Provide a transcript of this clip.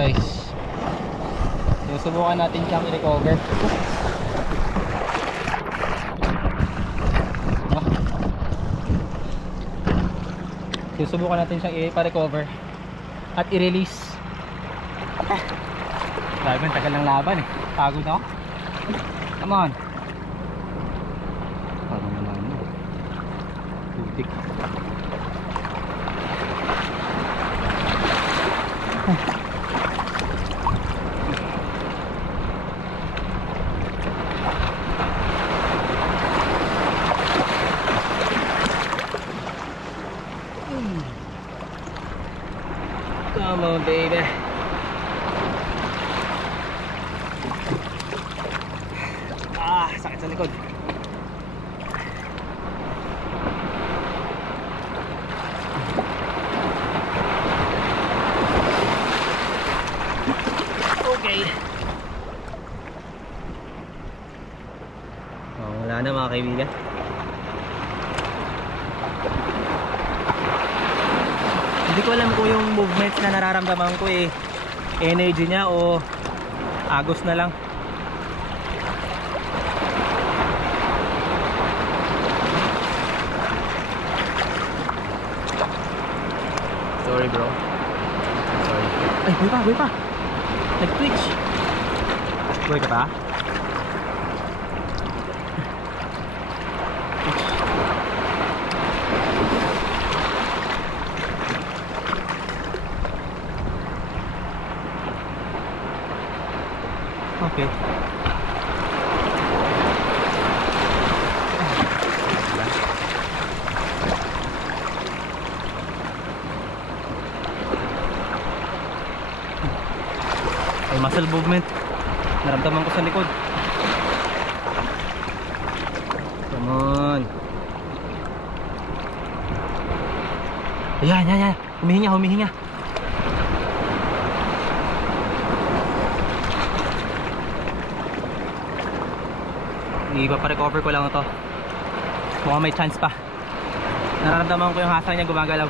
guys. Susubukan natin siyang i-recover. Susubukan natin siyang i-recover at i-release. Sabi ang tagal ng laban eh. Pagod ako. Come on. Parang naman mo. Putik. Come on, baby. Sakit sa likod. Okay. Wala na mga kaibigan. Hindi ko alam kung yung movements na nararamdaman ko energy niya o agos na lang. Sorry bro. Sorry. Ay, buhay pa. Nag-twitch. Buhay ka pa? Okay. May muscle movement naramdaman ko sa likod. Come on. Ayan. Humihinga. Ipaparecover ko lang ito. Mukhang may chance pa. Nararamdaman ko yung hasa niya gumagalaw.